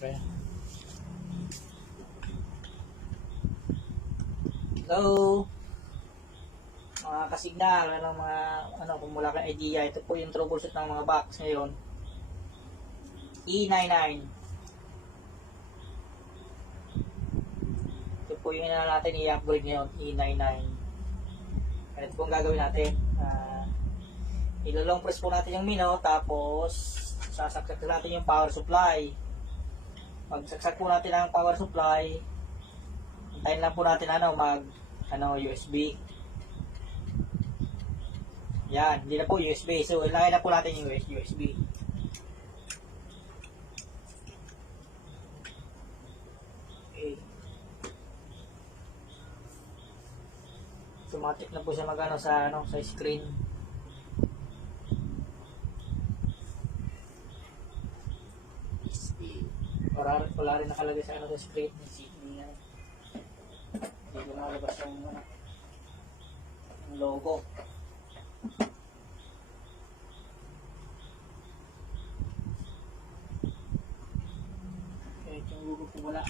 Okay. Hello, mga kasignal, kung wala kang idea, ito po yung troubleshoot ng mga box ngayon. E99. Ito po yung natin i-upgrade ngayon, E99. Ito po ang gagawin natin. Ilolong press po natin yung mino, tapos sasaksak natin yung power supply. Pag saksak po natin ang power supply, hintayin lang po natin USB. Yan, hindi na po USB. So, ilagay na po natin yung USB. Okay. Sumatik na po siya sa screen. Wala rin nakalagay sa screen. Hindi ko nakalabas yung logo. Okay, yung logo po wala.